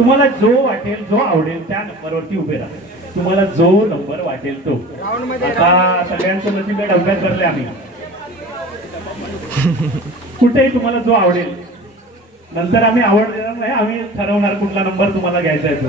तुम्हाला जो वाटेल जो आवडेल त्या नंबरवरती उभे राहा. तुम्हाला जो नंबर वाटेल तो. आता सगळ्यांचं नशीब डब्यात भरले आम्ही. कुठेही तुम्हाला जो आवडेल. नंतर आम्ही आवड देणार नाही, आम्ही ठरवणार कुठला नंबर तुम्हाला घ्यायचा आहे तो.